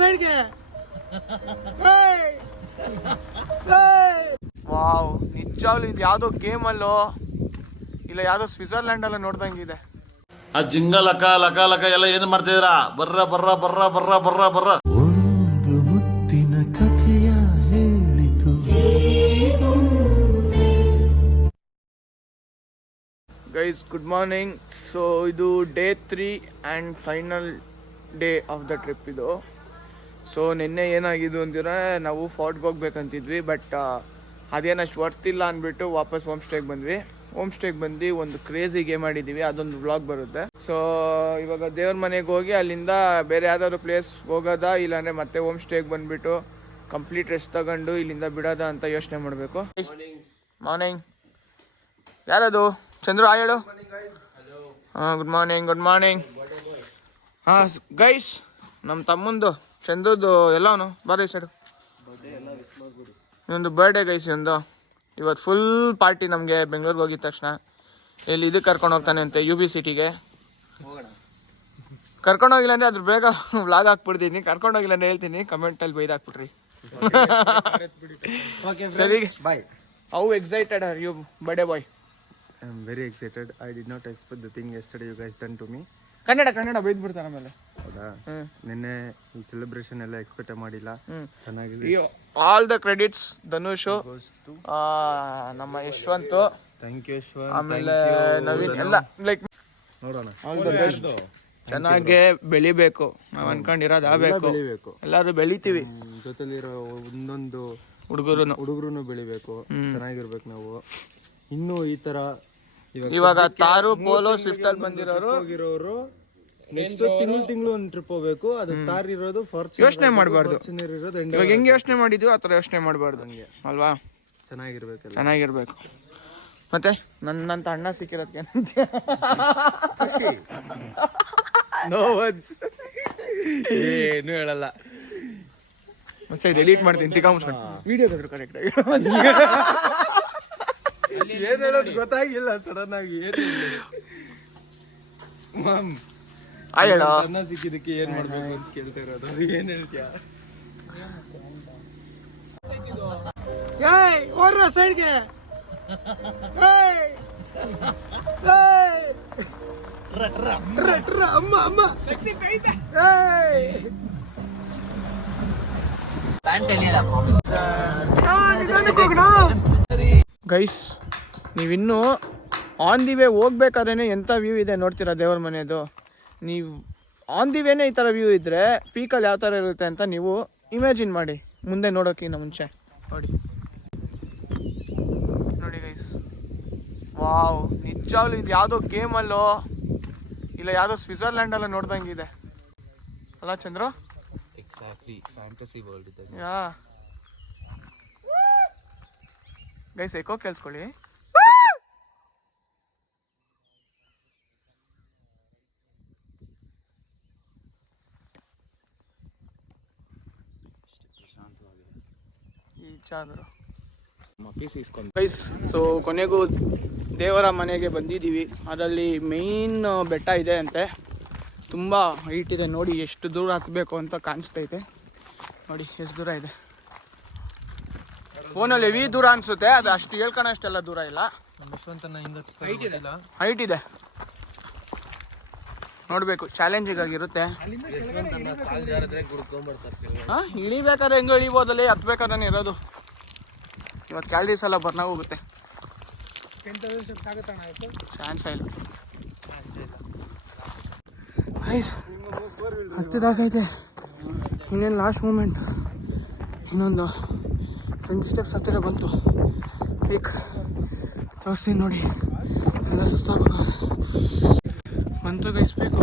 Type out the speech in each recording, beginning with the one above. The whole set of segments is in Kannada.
ಸೈಡ್ಗೆ ವಾವ್, ನಿಜವಾಗ್ಲೂ ಇದು ಯಾವುದೋ ಗೇಮಲ್ಲೋ ಇಲ್ಲ ಯಾವುದೋ ಸ್ವಿಟ್ಜರ್ಲ್ಯಾಂಡ್ ಅಲ್ಲ ನೋಡ್ದಂಗಿದೆ. ಆ ಜಿಂಗ ಲಕ ಲಕ ಲಕ ಎಲ್ಲ ಏನು ಮಾಡ್ತಿದ್ದೀರಾ? ಬರ್ರ ಬರ್ರ ಬರ್ರ ಬರ್ರ ಬರ್ರ ಬರ್ರ. ಒಂದು ಮುತ್ತಿನ ಕಥೆಯ ಹೇಳಿತು. Guys, good morning. ಸೊ ಇದು day 3 and final day of the trip ಇದು. ಸೊ ನಿನ್ನೆ ಏನಾಗಿದ್ದು ಅಂದಿದ್ರೆ, ನಾವು ಫೋರ್ಟ್ಗೆ ಹೋಗ್ಬೇಕಂತಿದ್ವಿ, ಬಟ್ ಅದೇನಷ್ಟು ವರ್ತ್ ಇಲ್ಲ ಅಂದ್ಬಿಟ್ಟು ವಾಪಸ್ ಹೋಮ್ ಸ್ಟೇಗೆ ಬಂದ್ವಿ. ಹೋಮ್ ಸ್ಟೇಗೆ ಬಂದು ಒಂದು ಕ್ರೇಜಿ ಗೇಮ್ ಆಡಿದ್ದೀವಿ, ಅದೊಂದು ವ್ಲಾಗ್ ಬರುತ್ತೆ. ಸೊ ಇವಾಗ ದೇವ್ರ ಮನೆಗೆ ಹೋಗಿ ಅಲ್ಲಿಂದ ಬೇರೆ ಯಾವ್ದಾದ್ರು ಪ್ಲೇಸ್ ಹೋಗೋದಾ, ಇಲ್ಲಾಂದರೆ ಮತ್ತೆ ಹೋಮ್ ಸ್ಟೇಗೆ ಬಂದುಬಿಟ್ಟು ಕಂಪ್ಲೀಟ್ ರೆಸ್ಟ್ ತಗೊಂಡು ಇಲ್ಲಿಂದ ಬಿಡೋದಾ ಅಂತ ಯೋಚನೆ ಮಾಡಬೇಕು. ಮಾರ್ನಿಂಗ್. ಯಾರದು? ಚಂದ್ರು, ಹೇಳು. ಹಾಂ, ಗುಡ್ ಮಾರ್ನಿಂಗ್. Good morning. ಹಾಂ ಗೈಸ್, ನಮ್ಮ ತಮ್ಮಂದು ಚಂದ್ರದ್ದು ಎಲ್ಲವನು ಬಾರಿ ಸೈಡು ಇವೊಂದು ಬರ್ಡೇ ಗೈಸ್. ಒಂದು ಇವತ್ತು ಫುಲ್ ಪಾರ್ಟಿ ನಮಗೆ. ಬೆಂಗಳೂರಿಗೆ ಹೋಗಿದ ತಕ್ಷಣ ಇಲ್ಲಿ ಇದಕ್ಕೆ ಕರ್ಕೊಂಡು ಹೋಗ್ತಾನೆ ಅಂತೆ, UB ಸಿಟಿಗೆ. ಕರ್ಕೊಂಡೋಗಿಲ್ಲ ಅಂದರೆ ಅದ್ರ ಬೇಗ ವ್ಲಾಗ್ ಹಾಕ್ಬಿಡ್ತೀನಿ. ಕರ್ಕೊಂಡೋಗಿಲ್ಲ ಅಂದರೆ ಹೇಳ್ತೀನಿ, ಕಮೆಂಟಲ್ಲಿ ಬೈದು ಹಾಕ್ಬಿಟ್ರಿ. ಸರಿ, Bye. How excited are you birthday boy? I am very excited. I did not expect the thing yesterday you guys done to me. Kannada ಬೈದು ಬಿಡ್ತಾರೆ ಆಮೇಲೆ. ಹೌದಾ? ನಿನ್ನೆ ಸೆಲೆಬ್ರೇಷನ್ ಎಲ್ಲ ಎಕ್ಸ್ಪೆಕ್ಟ್ ಮಾಡಿಲ್ಲ. ಚೆನ್ನಾಗಿದೆ. ಆಲ್ ದ ಕ್ರೆಡಿಟ್ಸ್ ಧನುಷು, ನಮ್ಮ ಯಶವಂತ್, ಥ್ಯಾಂಕ್ ಯು ಯಶವಂತ್, ಆಮೇಲೆ ನವೀನ್, ಎಲ್ಲ ಲೈಕ್ ನೋಡೋಣ. ಚೆನ್ನಾಗೆ ಬೆಳಿಬೇಕು. ನಾವು ಅನ್ಕೊಂಡಿರೋದು ಆಗಬೇಕು. ಎಲ್ಲರೂ ಬೆಳಿತೀವಿ. ಜೊತೆಲಿರೋ ಒಂದೊಂದು ಹುಡುಗರು ಬೆಳಿಬೇಕು. ಚೆನ್ನಾಗಿರ್ಬೇಕು ನಾವು. ಇನ್ನು ಈ ತರ ಇವಾಗ ತಾರು, ಪೋಲೋ, ಸ್ವಿಫ್ಟ್ ಅಲ್ಲಿ ಬಂದಿರೋರು ನೆಕ್ಸ್ಟ್ ತಿಂಗಳು ಒಂದು ಟ್ರಿಪ್ ಹೋಗ್ಬೇಕು. ಅದು ತಾರ್ ಇರೋದು ಯೋಚನೆ ಮಾಡಬಾರ್ದು. ಇರೋದು ಇವಾಗ ಹೆಂಗೆ ಯೋಚನೆ ಮಾಡಿದ್ವಿ ಆತರ ಯೋಚನೆ ಮಾಡಬಾರ್ದು ಅಲ್ವಾ? ಚೆನ್ನಾಗಿರ್ಬೇಕು. ಮತ್ತೆ ನನ್ನಂತ ಅಣ್ಣ ಸಿಕ್ಕಿರೋದಕ್ಕೆ ನೋ ವರ್ಡ್ಸ್, ಏನು ಹೇಳಲ್ಲ. ಮತ್ತೆ ಡಿಲೀಟ್ ಮಾಡ್ತೀನಿ, ತಿಕ್ಕ ಮುಚ್ಕೊಂಡು. ವಿಡಿಯೋದಾದ್ರು ಕರೆಕ್ಟ್ ಆಗಿ ಏನ್ ಹೇಳೋದು ಗೊತ್ತಾಗಿಲ್ಲ ಸಡನ್ ಆಗಿ. ಹೇಳ ಅನ್ನ ಸಿಕ್ಕಿದಕ್ಕೆ ಏನ್ ಮಾಡ್ಬೇಕು ಅಂತ ಕೇಳ್ತಾ ಇರೋದು. ಏನ್ ಹೇಳ್ತೀಯ? ಸೈಡ್ಗೆ ಅಮ್ಮ ಗೈಸ್, ನೀವಿನ್ನೂ ಆನ್ ದಿ ವೇ ಹೋಗ್ಬೇಕಾದ್ರೆ ಎಂಥ ವ್ಯೂ ಇದೆ ನೋಡ್ತೀರಾ ದೇವ್ರ ಮನೆಯದು. ನೀವು ಆನ್ ದಿ ವೇನೇ ಈ ಥರ ವ್ಯೂ ಇದ್ದರೆ ಪೀಕಲ್ಲಿ ಯಾವ ಥರ ಇರುತ್ತೆ ಅಂತ ನೀವು ಇಮ್ಯಾಜಿನ್ ಮಾಡಿ, ಮುಂದೆ ನೋಡೋಕ್ಕಿಂತ ಮುಂಚೆ. ನೋಡಿ ಗೈಸ್, ವಾವ್, ನಿಜವಾಗ್ಲೂ ಇದು ಯಾವುದೋ ಗೇಮಲ್ಲೋ ಇಲ್ಲ ಯಾವುದೋ ಸ್ವಿಟ್ಜರ್ಲ್ಯಾಂಡಲ್ಲ ನೋಡ್ದಂಗಿದೆ ಅಲ್ಲ ಚಂದ್ರು? ಎಕ್ಸಾಕ್ಟ್ಲಿ, ಫ್ಯಾಂಟಸಿ ವರ್ಲ್ಡ್ ಇದೆ. ಯಾ ಗೈಸ್, ಏಕೋ ಕೇಳಿಸ್ಕೊಳ್ಳಿ. ಗೈಸ್, ಸೊ ಕೊನೆಗೂ ದೇವರ ಮನೆಗೆ ಬಂದಿದ್ದೀವಿ. ಅದರಲ್ಲಿ ಮೇಯ್ನ್ ಬೆಟ್ಟ ಇದೆ ಅಂತೆ, ತುಂಬ ಹೈಟ್ ಇದೆ. ನೋಡಿ ಎಷ್ಟು ದೂರ ಹತ್ತಬೇಕು ಅಂತ ಕಾಣಿಸ್ತೈತೆ. ನೋಡಿ ಎಷ್ಟು ದೂರ ಇದೆ. ಫೋನಲ್ಲಿ ಹೆವಿ ದೂರ ಅನ್ಸುತ್ತೆ, ಅದು ಅಷ್ಟು ಹೇಳ್ಕೊಳಷ್ಟೆಲ್ಲ ದೂರ ಇಲ್ಲ. ಹೈಟ್ ಇದೆ, ನೋಡ್ಬೇಕು. ಚಾಲೆಂಜಿಂಗ್ ಆಗಿರುತ್ತೆ. ಇಳಿಬೇಕಾದ್ರೆ ಹೆಂಗೆ ಇಳಿಬೋದಲ್ಲಿ, ಹತ್ಬೇಕಾದ್ರೆ ಇರೋದು. ಇವತ್ತು ಕ್ಯಾಲರೀಸ್ ಎಲ್ಲ ಬರ್ನ ಹೋಗುತ್ತೆ. ಚಾನ್ಸ್ ಇಲ್ಲ ಗೈಸ್, ಹತ್ತಿದಾಗೈತೆ. ಇನ್ನೇನು ಲಾಸ್ಟ್ ಮೂಮೆಂಟ್, ಇನ್ನೊಂದು 20 ಸ್ಟೆಪ್ಸ್ ಹತ್ತಿರ ಬಂತು. ಪೀಕ್ ತೋರಿಸ್ತೀನಿ ನೋಡಿ, ಎಲ್ಲ ಸುಸ್ತಾಗಬೇಕು. ಬಂತು ಗೈಸ್ ಪೀಕು.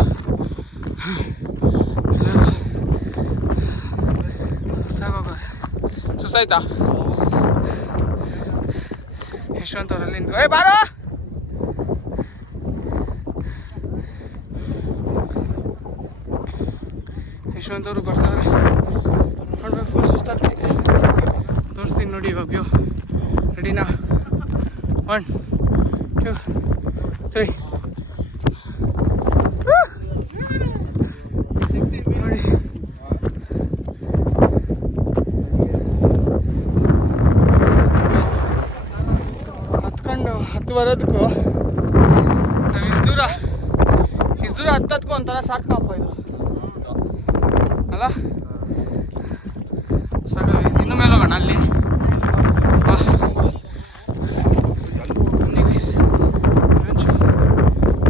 ಎಲ್ಲರೂ ಸುಸ್ತಾಗೋಗೋದು. ಸುಸ್ತಾಯ್ತಾ? ಯಶವಂತ್ ಅವರಲ್ಲಿ ಬಾರೋ. ಯಶವಂತ್ ಅವರು ಬರ್ತಾವ್ರೆ. ನೋಡ್ಬೇಕು, ಫುಲ್ ಸುಸ್ತಾಗ್ತೈತೆ. ತೋರಿಸ್ತೀನಿ ನೋಡಿ ಇವಾಗ ವ್ಯೂ. ರೆಡಿನಾ? 1 2 3. ನೋಡಿ ಬರೋದಕ್ಕೂ ನಾವು ಇಷ್ಟು ದೂರ ಹತ್ತದಕ್ಕೂ ಒಂಥರ ಸಾಕಪ್ಪ ಇದು ಅಲ್ಲ. ಸಾಕ ಇನ್ನು ಮೇಲೆ ಹೋಗೋಣ ಅಲ್ಲಿ.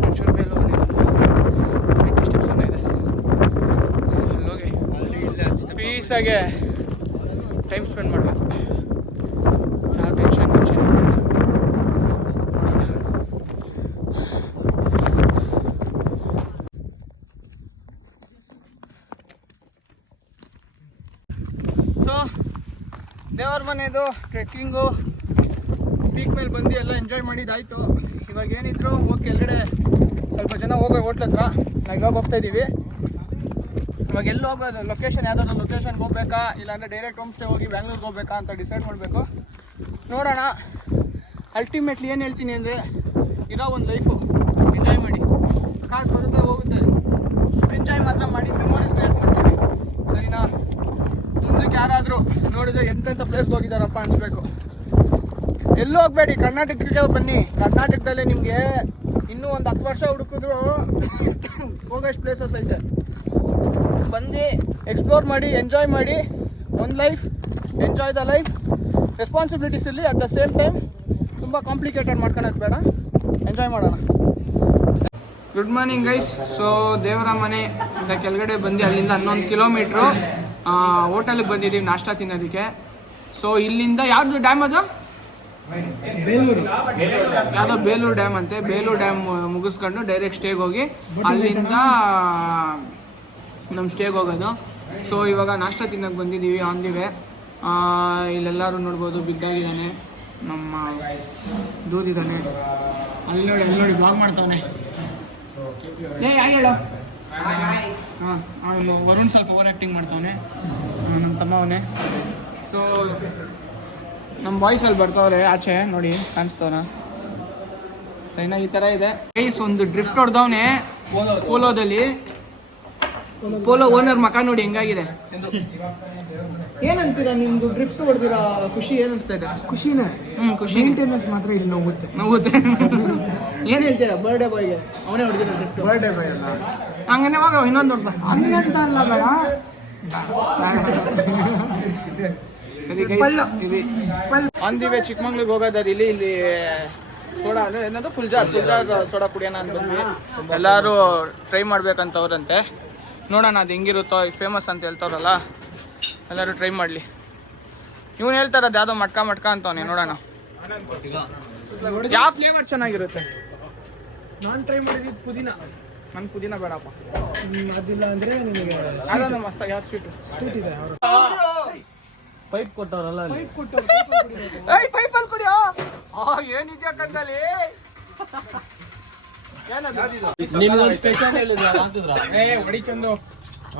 ಒಂಚೂರು ಮೇಲೆ ಹೋಗಿ ಸ್ಟೆಪ್ಸ್ ಇದೆ ಅಲ್ಲೋಗಿ ಪೀಸಾಗೆ ಟೈಮ್ ಸ್ಪೆಂಡ್ ಮಾಡಬೇಕು. ಯಾವ ಟೆನ್ಷನ್ ಸೊ ದೇವರ ಮನೆದು ಟ್ರೆಕ್ಕಿಂಗು ಪೀಕ್ ಮೇಲೆ ಬಂದು ಎಲ್ಲ ಎಂಜಾಯ್ ಮಾಡಿದ್ದಾಯಿತು. ಇವಾಗ ಏನಿದ್ರು ಹೋಗಿ ಕೆಳಗಡೆ ಸ್ವಲ್ಪ ಜನ ಹೋಗೋ ಹೋಟ್ಲ ಹತ್ರ ನಾವು ಇವಾಗ ಹೋಗ್ತಾ ಇದ್ದೀವಿ. ಇವಾಗ ಎಲ್ಲಿ ಹೋಗೋದು ಲೊಕೇಶನ್ ಯಾವುದಾದ್ರು ಲೊಕೇಶನ್ಗೆ ಹೋಗ್ಬೇಕಾ ಇಲ್ಲಾಂದರೆ ಡೈರೆಕ್ಟ್ ಹೋಮ್ ಸ್ಟೇ ಹೋಗಿ ಬ್ಯಾಂಗ್ಳೂರ್ಗೆ ಹೋಗ್ಬೇಕಾ ಅಂತ ಡಿಸೈಡ್ ಮಾಡಬೇಕು. ನೋಡೋಣ. ಅಲ್ಟಿಮೇಟ್ಲಿ ಏನು ಹೇಳ್ತೀನಿ ಅಂದರೆ ಇರೋ ಒಂದು ಲೈಫು ಎಂಜಾಯ್ ಮಾಡಿ. ಕಾಸು ಬರುತ್ತೆ ಹೋಗುತ್ತೆ, ಎಂಜಾಯ್ ಮಾತ್ರ ಮಾಡಿ ಮೆಮೊರೀಸ್ ಕ್ರಿಯೇಟ್ ಮಾಡ್ತೀವಿ ಸರಿನಾ. ಮುಂದಕ್ಕೆ ಯಾರಾದರೂ ನೋಡಿದ್ರೆ ಎಂತೆಂಥ ಪ್ಲೇಸ್ಗೆ ಹೋಗಿದ್ದಾರಪ್ಪ ಅನಿಸ್ಬೇಕು. ಎಲ್ಲೂ ಹೋಗಬೇಡಿ, ಕರ್ನಾಟಕಕ್ಕೆ ಬನ್ನಿ. ಕರ್ನಾಟಕದಲ್ಲೇ ನಿಮಗೆ ಇನ್ನೂ ಒಂದು 10 ವರ್ಷ ಹುಡುಕಿದ್ರು ಹೋಗೋಷ್ಟು ಪ್ಲೇಸಸ್ ಐತೆ. ಬಂದು ಎಕ್ಸ್ಪ್ಲೋರ್ ಮಾಡಿ, ಎಂಜಾಯ್ ಮಾಡಿ. ಒಂದು life, enjoy the life. Responsibilities ಇಲ್ಲಿ ಅಟ್ ದ ಸೇಮ್ ಟೈಮ್ ತುಂಬ ಕಾಂಪ್ಲಿಕೇಟೆಡ್ ಮಾಡ್ಕೊಳೋದು ಬೇಡ, ಎಂಜಾಯ್ ಮಾಡೋಣ. Good morning guys. ಸೊ ದೇವರ ಮನೆಯಿಂದ ಕೆಳಗಡೆ ಬಂದು ಅಲ್ಲಿಂದ 11 ಕಿಲೋಮೀಟ್ರು ಹೋಟೆಲ್ಗೆ ಬಂದಿದ್ದೀವಿ ನಾಷ್ಟ ತಿನ್ನೋದಕ್ಕೆ. ಸೊ ಇಲ್ಲಿಂದ ಯಾವುದು ಡ್ಯಾಮ್ ಅದು? ಬೇಲೂರು. ಯಾವುದೋ ಬೇಲೂರು ಡ್ಯಾಮ್ ಅಂತೆ. ಬೇಲೂರು ಡ್ಯಾಮ್ ಮುಗಿಸ್ಕೊಂಡು ಡೈರೆಕ್ಟ್ ಸ್ಟೇಗೆ ಹೋಗಿ ಅಲ್ಲಿಂದ ನಮ್ಮ ಸ್ಟೇಗೆ ಹೋಗೋದು. ಸೊ ಇವಾಗ ನಾಷ್ಟ ತಿನ್ನೋಕೆ ಬಂದಿದ್ದೀವಿ ಆನ್ ದಿ ವೇ. ಇಲ್ಲೆಲ್ಲರೂ ನೋಡ್ಬೋದು, ಬಿದ್ದಾಗಿದ್ದಾನೆ ನಮ್ಮ ದೂದಿದ್ದಾನೆ. ಅಲ್ಲಿ ನೋಡಿ ಬ್ಲಾಗ್ ಮಾಡ್ತಾವನೆ. ಹೇಳು. ಹಾಂ, ಅವನು ವರುಣ್ ಸ್ವಲ್ಪ ಓವರ್ ಆ್ಯಕ್ಟಿಂಗ್ ಮಾಡ್ತಾವನೆ, ನಮ್ಮ ತಮ್ಮವನೇ. ಸೊ ನಮ್ಮ ಬಾಯ್ಸಲ್ಲಿ ಬರ್ತಾವ್ರೆ ಆಚೆ ನೋಡಿ, ಕಾಣಿಸ್ತವನ ಸರಿನಾ. ಈ ಥರ ಇದೆ ಗೈಸ್. ಒಂದು ಡ್ರಿಫ್ಟ್ ಹೊಡೆದವನೆ ಪೋಲೋದಲ್ಲಿ. ಪೋಲೋ ಓನರ್ ಮಕ ನೋಡಿ ಹೆಂಗಾಗಿದೆ. ಏನಂತೀರಾ ನಿಮ್ದು ಡ್ರಿಫ್ಟ್ ಹೊಡೆದಿರೋ ಖುಷಿ ಏನು ಅನಿಸ್ತಾ ಇದೆ? ಖುಷಿನೇ. ಖುಷಿ. ಮೇಂಟೆನೆನ್ಸ್ ಮಾತ್ರ ಇಲ್ಲಿ ನೋವುತ್ತೆ. ಏನು ಹೇಳ್ತೀರಾ ಬರ್ಡೇ ಬಾಯ್ಗೆ? ಅವನೇ ಹೊಡೆದಿರೋ ಡ್ರಿಫ್ಟ್. ಬರ್ಡೇ ಬಾಯ್ ಅಲ್ಲ, ಹಂಗನೇ ಹೋಗ ಇನ್ನೊಂದು ಹೊಡ್ದ. ಹಂಗಂತ ಅಲ್ಲ ಬೇಡ. ಆನ್ ದಿ ವೇ ಚಿಕ್ಕಮಂಗ್ಳೂರಿಗೆ ಹೋಗೋದಾರ. ಇಲ್ಲಿ ಸೋಡಾ ಅಂದರೆ ಏನದು ಫುಲ್ ಜಾರ್ ಸೋಡಾ ಕುಡಿಯೋಣ ಅಂತ ಬಂದ್ವಿ. ಎಲ್ಲರೂ ಟ್ರೈ ಮಾಡ್ಬೇಕಂತವ್ರಂತೆ. ನೋಡೋಣ ಅದು ಹೆಂಗಿರುತ್ತೋ. ಫೇಮಸ್ ಅಂತ ಹೇಳ್ತಾವ್ರಲ್ಲ, ಎಲ್ಲರೂ ಟ್ರೈ ಮಾಡಲಿ. ಇವನು ಹೇಳ್ತಾರದು ಯಾವುದೋ ಮಟ್ಕ ಅಂತವನೇ. ನೋಡೋಣ ಯಾವ ಫ್ಲೇವರ್ ಚೆನ್ನಾಗಿರುತ್ತೆ. ನಾನು ಟ್ರೈ ಮಾಡಿದ್ದು ಪುದೀನ. ನನ್ ಪುದೀನ ಬೇಡಪ್ಪ. ಅದಿಲ್ಲ ಅಂದ್ರೆ ನಿನಗೆ ಅದನ್ನು ಮಸ್ತಾಗಿ ಯಾವ ಸ್ಟ್ರೀಟ್ ಇದೆ. ಅವರು ಪೈಪ್ ಕೊಟ್ಟವ್ರಲ್ಲ ಅಲ್ಲಿ. ಪೈಪಲ್ಲಿ ಕುಡಿಯೋ. ಏನಿದ್ಯಾ ಕಂದಲ್ಲಿ? ನಿಮ್ಗೊಂದು ಸ್ಪೆಷಲ್ ಹೇಳಿದ್ರ ಹಾಕಿದ್ರ? ಹೊಡಿ ಚಂದು.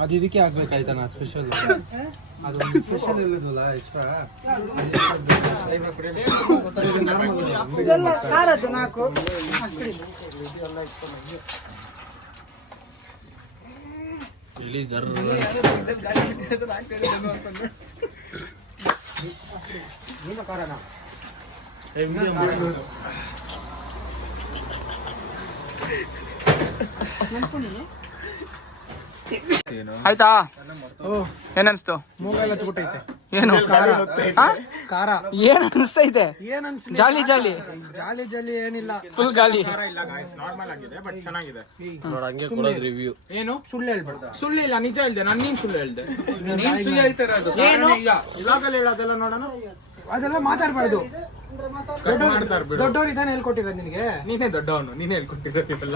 ಅದು ಇದಕ್ಕೆ ಆಗ್ಬೇಕಾಯ್ತಾ ನಾ ಸ್ಪೆಷಲ್? ಅದು ಒಂದು ಸ್ಪೆಷಲ್ ಇರೋದಿಲ್ಲ ಎಕ್ಸ್ಟ್ರಾ. ಇದೆಲ್ಲ ಖಾರದ್ದು 4 ಇಲ್ಲಿ ಜರ್ರ ಆಯ್ತಾ? ಏನನ್ಸ್ತು? ಮೂಗೆಲ್ಲ ತಗೊಟ್ಟೈತೆ. ಏನು ಖಾರ ಏನ್ ಅನ್ಸೈತೆ? ಏನ್ ಅನ್ಸ್ಲಿ? ಜಾಲಿ ಜಾಲಿ ಏನಿಲ್ಲ, ಫುಲ್ ಗಾಲಿ. ನಾರ್ಮಲ್ ಆಗಿದೆ ಬಟ್ ಚೆನ್ನಾಗಿದೆ. ನೋಡ ಹಂಗೆ ಕೊಡೋದು ರಿವ್ಯೂ. ಏನು ಸುಳ್ಳು ಹೇಳ್ಬಾರ್ದ. ಸುಳ್ಳು ಇಲ್ಲ, ನಿಜ ಹೇಳ್ದೆ. ನಾನು ನೀನ್ ಸುಳ್ಳು ಹೇಳ್ದೆ. ನೀನ್ ಸುಳ್ಳು ಹೇಳ್ತಾ ಇರೋದು. ಏನು ಇವಾಗಲೇ ಹೇಳೋದೆಲ್ಲ ನೋಡೋಣ. ಅದೆಲ್ಲ ಮಾತಾಡ್ಬಾರ್ದು. ಮಾಡ್ತಾರೆ ಬಿಡು. ದೊಡ್ಡವ್ರು ಇದಾನೆ ಹೇಳ್ಕೊಟ್ಟಿರೋದು ನಿನಗೆ. ನೀನೇ ದೊಡ್ಡವನು, ನೀನೇ ಹೇಳ್ಕೊಟ್ಟಿರೋದು ಇವೆಲ್ಲ.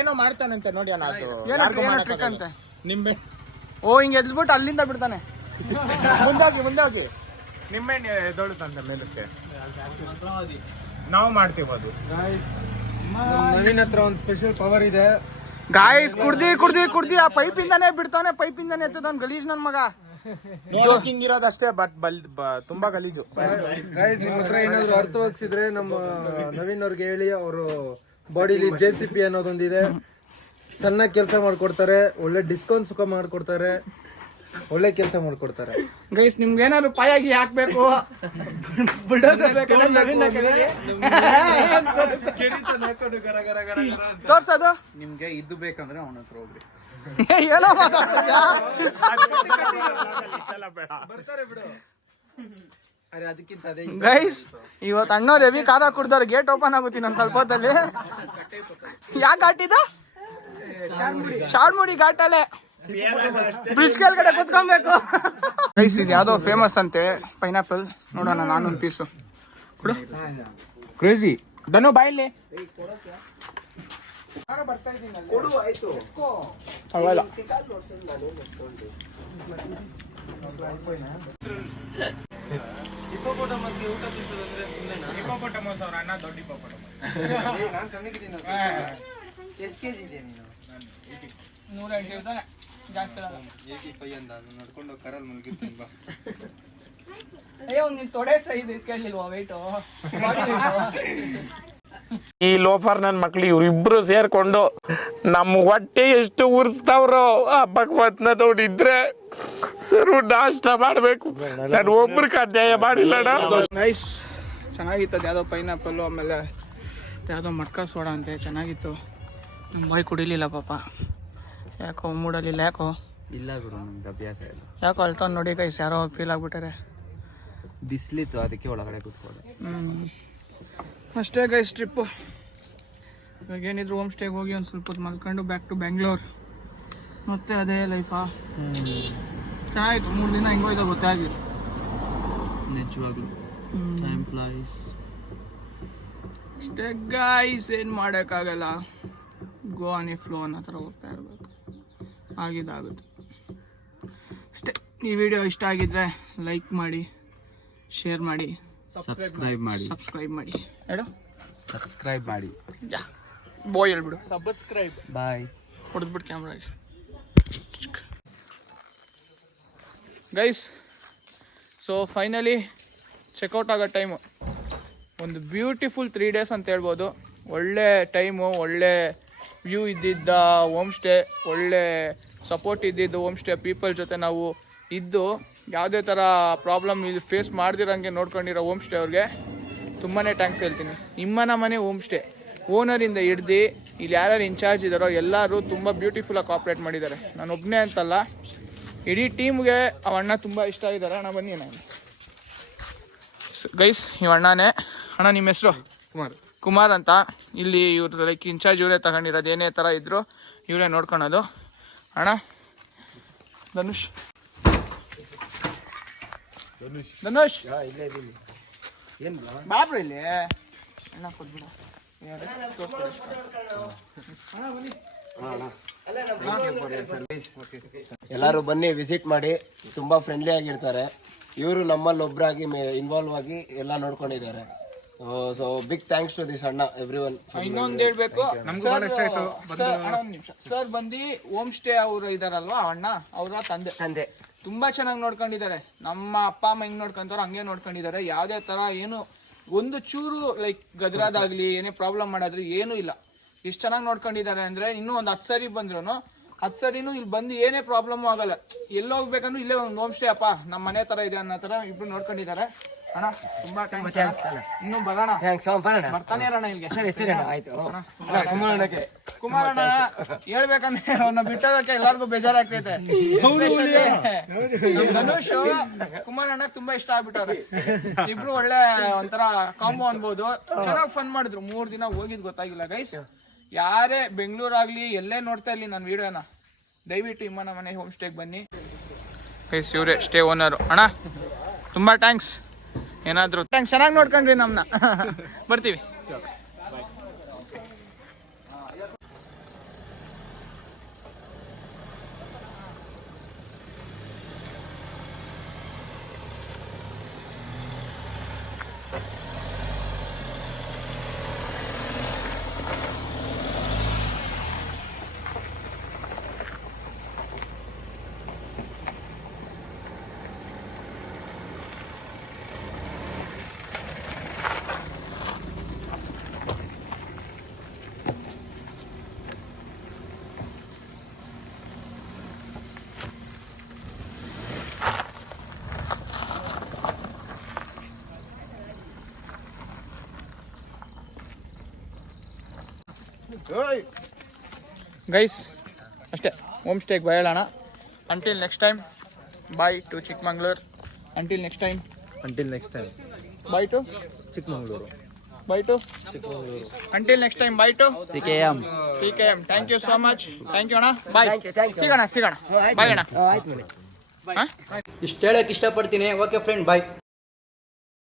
ಏನೋ ಮಾಡ್ತಾನಂತೆ ನೋಡಿ ಅಣ್ಣ. ಏನು ಟ್ರಿಕ್ ಅಂತೆ. ನಿಂಬೆ ಹಿಂಗೆ ಎದ್ಬಿಟ್ಟು ಅಲ್ಲಿಂದ ಬಿಡ್ತಾನೆ. ಮುಂದೆ ಹೋಗಿ ನಿಂಬೆಹಣ್ಣು ಎದೊಳುತ್ತಂತೆ ಮೇಲಕ್ಕೆ. ನಾವು ಮಾಡ್ತೀವಿ ಅದು. ನವೀನ್ ಹತ್ರ ಒಂದು ಸ್ಪೆಷಲ್ ಪವರ್ ಇದೆ. ಗಾಯ್ಸ್ ಕುಡ್ದಿ ಆ ಪೈಪಿಂದಾನೆ ಬಿಡ್ತಾನೆ. ಪೈಪಿಂದಾನೆ ಎತ್ತದ ಗಲೀಜ್ ನನ್ ಮಗ. ಜೋಕಿಂಗ್ ಇರೋದಷ್ಟೇ, ಬಟ್ ತುಂಬಾ ಗಲೀಜು. ಗೈಸ್ ನಿಮ್ಮ ಹತ್ರ ಏನಾದ್ರು ಅರ್ಥವಾಗಿಸಿದ್ರೆ ನಮ್ಮ ನವೀನ್ ಅವ್ರಿಗೆ ಹೇಳಿ. ಅವರು ಬಾಡಿಲಿ JCP ಅನ್ನೋದೊಂದಿದೆ. ಚೆನ್ನಾಗಿ ಕೆಲಸ ಮಾಡ್ಕೊಡ್ತಾರೆ, ಒಳ್ಳೆ ಡಿಸ್ಕೌಂಟ್ ಸುಖ ಮಾಡ್ಕೊಡ್ತಾರೆ. ಒಳ್ಳೆ ಕೆಲಸ ಮಾಡ್ಕೊಡ್ತಾರೆ. ಗೈಸ್ ನಿಮ್ಗೆ ಏನಾದ್ರು ಪಾಯಾಗಿ ಹಾಕ್ಬೇಕು ಬುಲ್ಡೋಸರ್ ಬೇಕಾದ್ರೆ ನವೀನ್ನ ಕರೀರಿ. ತೋರ್ಸೋದು ನಿಮ್ಗೆ ಇದು ಬೇಕಂದ್ರೆ ಅವನ ಹತ್ರ ಹೋಗ್ರಿ. ಏನೋ ಮಾತಾಡ್ತಿದ್ಯಾ? ಗೈಸ್ ಇವತ್ತು ಅಣ್ಣವ್ರು ಹೆವಿ ಖಾರ ಕುಡ್ದವ್ರು ಗೇಟ್ ಓಪನ್ ಆಗುತ್ತೆ ನಾನು ಸ್ವಲ್ಪ ಹೊತ್ತಲ್ಲಿ. ಯಾಕೆ ಘಾಟಿದ ಚಾರ್ಮುಡಿ ಘಾಟಲ್ಲೇ ಬ್ರಿಡ್ಜ್ ಕೆಳಗಡೆ ಕುತ್ಕೊಬೇಕು. ಗೈಸ್ ಇದು ಯಾವ್ದೋ ಫೇಮಸ್ ಅಂತೆ ಪೈನಾಪಲ್. ನೋಡೋಣ ನಾನೊಂದು ಪೀಸು ಕೊಡು. ಕ್ರೇಜಿ ಧನು ಬಾಯಲ್ಲಿ ನಾನ್ ಸಣ್ಣಗಿದ್ದೀನಿ. ಎಷ್ಟು ಕೆಜಿ ಇದೆಯಾ ನೀನು? 180 ಇರ್ತಾನೆ, ಜಾಸ್ತಿ ಇರಲ್ಲ. 85 ಅಂದ ನಡ್ಕೊಂಡು ಕರಲ್ಲಿ ಮುಳುಗಿರ್ತೀನಿ ಬಾ. ಅಯ್ಯೋ ನಿನ್ ತೊಡೆ ಸೈಜ್ ಕೇಳಿಲ್ವಾ ವೆಯ್ಟು? ಈ ಲೋಫರ್ ನನ್ನ ಮಕ್ಳು ಇವ್ರಿಬ್ರು ಸೇರ್ಕೊಂಡು ನಮ್ಮ ಹೊಟ್ಟೆ ಎಷ್ಟು ಉರ್ಸ್ತಾವ್ರೋ ಆ ಭಗವತ್ನ ನೋಡಿದ್ರೆ ಸರು ನಾಷ್ಟ ಮಾಡ್ಬೇಕು. ನಾನು ಒಬ್ರಿಗೆ ಅನ್ಯಾಯ ಮಾಡಿಲ್ಲಣ್ಣ. ನೈಸ್, ಚೆನ್ನಾಗಿತ್ತು. ಅದು ಯಾವುದೋ ಪೈನಾಪಲ್ಲು, ಆಮೇಲೆ ಯಾವುದೋ ಮಟ್ಕಾ ಸೋಡಾ ಅಂತೆ, ಚೆನ್ನಾಗಿತ್ತು. ನಮ್ಮ ಬಾಯ್ ಕುಡಿಲಿಲ್ಲ ಪಾಪ, ಯಾಕೋ ಮೂಡಲಿಲ್ಲ. ಯಾಕೋ ಇಲ್ಲ ಗುರು, ನಮ್ಗೆ ಅಭ್ಯಾಸ ಇಲ್ಲ. ಯಾಕೋ ಅಳ್ತಾವ್ ನೋಡಿ ಗೈಸ್, ಯಾರೋ ಫೀಲ್ ಆಗ್ಬಿಟ್ಟಾರೆ. ಬಿಸಿಲಿತ್ತು ಅದಕ್ಕೆ ಒಳಗಡೆ ಕೂತ್ಕೊಂಡೆ. ಅಷ್ಟೇ ಗೈಸ್ ಟ್ರಿಪ್ಪು. ಇವಾಗ ಏನಿದ್ರು ಹೋಮ್ ಸ್ಟೇಗೆ ಹೋಗಿ ಒಂದು ಸ್ವಲ್ಪ ಹೊತ್ತು ಮಲ್ಕೊಂಡು ಬ್ಯಾಕ್ ಟು ಬ್ಯಾಂಗ್ಳೂರ್. ಮತ್ತೆ ಅದೇ ಲೈಫಾ. ಚೆನ್ನಾಗಿತ್ತು, 3 ದಿನ ಹೆಂಗೋಯ್ತು ಗೊತ್ತಾಗಿಲ್ಲ ನಿಜವಾಗ್ಲು. Time flies. ಅಷ್ಟೇ ಗೈಸ್, ಏನು ಮಾಡೋಕ್ಕಾಗಲ್ಲ. ಗೋ ಆನ್ ಎ ಫ್ಲೋ ಅನ್ನೋ ಥರ ಹೋಗ್ತಾ ಇರಬೇಕು, ಆಗಿದ್ದಾಗುತ್ತೆ ಅಷ್ಟೇ. ಈ ವಿಡಿಯೋ ಇಷ್ಟ ಆಗಿದ್ರೆ ಲೈಕ್ ಮಾಡಿ, ಶೇರ್ ಮಾಡಿ, ಸಬ್ಸ್ಕ್ರೈಬ್ ಮಾಡಿ ಹೇಳು. ಸಬ್ಸ್ಕ್ರೈಬ್ ಮಾಡಿ. ಯಾ ಬೋಯ್ ಹೇಳ್ಬಿಡು. ಸಬ್ಸ್ಕ್ರೈಬ್. ಬಾಯ್. ಹೊಡೆದ್ಬಿಟ್ಟು ಕ್ಯಾಮ್ರಾಗೆ. ಗೈಸ್, ಸೊ ಫೈನಲಿ ಚೆಕ್ಔಟ್ ಆಗೋ ಟೈಮು. ಒಂದು ಬ್ಯೂಟಿಫುಲ್ 3 days ಅಂತ ಹೇಳ್ಬೋದು. ಒಳ್ಳೆ ಟೈಮು, ಒಳ್ಳೆ ವ್ಯೂ ಇದ್ದಿದ್ದ ಹೋಮ್ ಸ್ಟೇ, ಒಳ್ಳೆ ಸಪೋರ್ಟ್ ಇದ್ದಿದ್ದು ಹೋಮ್ ಸ್ಟೇ ಪೀಪಲ್ ಜೊತೆ ನಾವು ಇದ್ದು ಯಾವುದೇ ಥರ ಪ್ರಾಬ್ಲಮ್ ಇಲ್ಲಿ ಫೇಸ್ ಮಾಡ್ದಿರಂಗೆ ನೋಡ್ಕೊಂಡಿರೋ ಹೋಮ್ ಸ್ಟೇ ಅವ್ರಿಗೆ ತುಂಬಾ ಥ್ಯಾಂಕ್ಸ್ ಹೇಳ್ತೀನಿ. ನಿಮ್ಮನ ಮನೆ ಹೋಮ್ ಸ್ಟೇ ಓನರಿಂದ ಹಿಡ್ದು ಇಲ್ಲಿ ಯಾರ್ಯಾರು ಇನ್ಚಾರ್ಜ್ ಇದ್ದಾರೋ ಎಲ್ಲರೂ ತುಂಬ ಬ್ಯೂಟಿಫುಲ್ಲಾಗಿ ಕಾಪ್ರೇಟ್ ಮಾಡಿದ್ದಾರೆ. ನಾನು ಒಬ್ಬನೇ ಅಂತಲ್ಲ, ಇಡೀ ಟೀಮ್ಗೆ ಅವ ಅಣ್ಣ ತುಂಬ ಇಷ್ಟ ಆಗಿದ್ದಾರೆ. ಅಣ್ಣ ಬನ್ನಿ. ನಾನು ಗೈಸ್ ಇವ ಅಣ್ಣನೇ. ಅಣ್ಣ ನಿಮ್ಮ ಹೆಸರು? ಕುಮಾರ್ ಅಂತ. ಇಲ್ಲಿ ಇವ್ರು ಲೈಕ್ ಇನ್ಚಾರ್ಜ್ ಇವರೇ ತಗೊಂಡಿರೋದು, ಏನೇ ಥರ ಇದ್ದರು ಇವರೇ ನೋಡ್ಕೊಳೋದು. ಅಣ್ಣ ಧನುಷ್ ಬಾಬ್ರ ಇಲ್ಲಿ ಅಣ್ಣ ಕೊಟ್ಬಿಡ. ಎಲ್ಲರೂ ಬನ್ನಿ, ವಿಸಿಟ್ ಮಾಡಿ. ತುಂಬಾ ಫ್ರೆಂಡ್ಲಿ ಆಗಿರ್ತಾರೆ. ಇವರು ನಮ್ಮಲ್ಲಿ ಒಬ್ಬರಾಗಿ ಇನ್ವಾಲ್ವ್ ಆಗಿ ಎಲ್ಲ ನೋಡ್ಕೊಂಡಿದ್ದಾರೆ. So big thanks to this ಅಣ್ಣ, ಎವ್ರಿವನ್. ಇನ್ನೊಂದು ಹೇಳ್ಬೇಕು, ಸರ್ ಬಂದು ಹೋಮ್ ಸ್ಟೇ ಅವರು ಇದಾರಲ್ವಾ ಅಣ್ಣ, ಅವರ ತಂದೆ ತುಂಬಾ ಚೆನ್ನಾಗಿ ನೋಡ್ಕೊಂಡಿದ್ದಾರೆ. ನಮ್ಮ ಅಪ್ಪ ಅಮ್ಮ ಹೆಂಗ್ ನೋಡ್ಕೊಂತಾರೋ ಹಂಗೆ ನೋಡ್ಕೊಂಡಿದ್ದಾರೆ. ಯಾವುದೇ ತರ ಏನು ಒಂದು ಚೂರು ಲೈಕ್ ಗದ್ರಾದಾಗ್ಲಿ ಏನೇ ಪ್ರಾಬ್ಲಮ್ ಮಾಡಾದ್ರಿ ಏನೂ ಇಲ್ಲ. ಎಷ್ಟು ಚೆನ್ನಾಗಿ ನೋಡ್ಕೊಂಡಿದ್ದಾರೆ ಅಂದ್ರೆ, ಇನ್ನೂ ಒಂದು 10 ಸರಿ ಬಂದ್ರು 10 ಸರಿನೂ ಇಲ್ಲಿ ಬಂದು ಏನೇ ಪ್ರಾಬ್ಲಮ್ ಆಗಲ್ಲ. ಎಲ್ಲಿ ಹೋಗ್ಬೇಕಂದ್ರೂ ಇಲ್ಲೇ ಒಂದು ಹೋಮ್ ಸ್ಟೇ ಅಪ್ಪ ನಮ್ಮ ಮನೆ ತರ ಇದೆ ಅನ್ನೋ ತರ ಇಬ್ರು ನೋಡ್ಕೊಂಡಿದ್ದಾರೆ. ಅಣ್ಣ ತುಂಬಾ ಥ್ಯಾಂಕ್ಸ್. ಇನ್ನು ಬರೋಣ, ಬರ್ತಾನೆ ಇರೋಣ ಇಲ್ಲಿಗೆ. ಕುಮಾರಣ್ಣ ಹೇಳ್ಬೇಕಂದ್ರೆ ಅವ್ರನ್ನ ಬಿಟ್ಟೋದಕ್ಕೆ ಎಲ್ಲರಿಗೂ ಬೇಜಾರಾಗ್ತೈತೆ. ಧನುಷ್ ಕುಮಾರಣ್ಣ ತುಂಬಾ ಇಷ್ಟ ಆಗ್ಬಿಟ್ಟವ್ರೆ. ಇಬ್ರು ಒಳ್ಳೆ ಒಂಥರ ಕಾಂಬೋ ಅನ್ಬೋದು. ಚೆನ್ನಾಗಿ ಫನ್ ಮಾಡಿದ್ರು. 3 ದಿನ ಹೋಗಿದ್ ಗೊತ್ತಾಗಿಲ್ಲ ಗೈಸ್. ಯಾರೇ ಬೆಂಗಳೂರಾಗ್ಲಿ ಎಲ್ಲೇ ನೋಡ್ತಾ ಇರ್ಲಿ ನನ್ನ ವಿಡಿಯೋನ, ದಯವಿಟ್ಟು ಇಮ್ಮನ ಮನೆ ಹೋಮ್ ಸ್ಟೇಗೆ ಬನ್ನಿ ಗೈಸ್. ಇವರೇ ಸ್ಟೇ ಓನರು. ಅಣ್ಣ ತುಂಬಾ ಥ್ಯಾಂಕ್ಸ್. ಏನಾದ್ರು ಥ್ಯಾಂಕ್ಸ್, ಚೆನ್ನಾಗಿ ನೋಡ್ಕೊಂಡ್ರಿ ನಮ್ಮನ್ನ. ಬರ್ತೀವಿ. ಗೈಸ್ ಅಷ್ಟೇ, ಹೋಮ್ ಸ್ಟೇಗೆ ಬರೋಣ. Until next time, bye to Chikmagalur. Until next time, bye to Chikmagalur. Bye to Chikmagalur. Until next time, bye to CKM. Thank you so much. Thank you ಅಣ್ಣ. ಬಾಯ್, ಸಿಗೋಣ. ಬಾಯ್ ಅಣ್ಣ. ಇಷ್ಟು ಹೇಳಕ್ ಇಷ್ಟಪಡ್ತೀನಿ. ಓಕೆ ಫ್ರೆಂಡ್, ಬಾಯ್.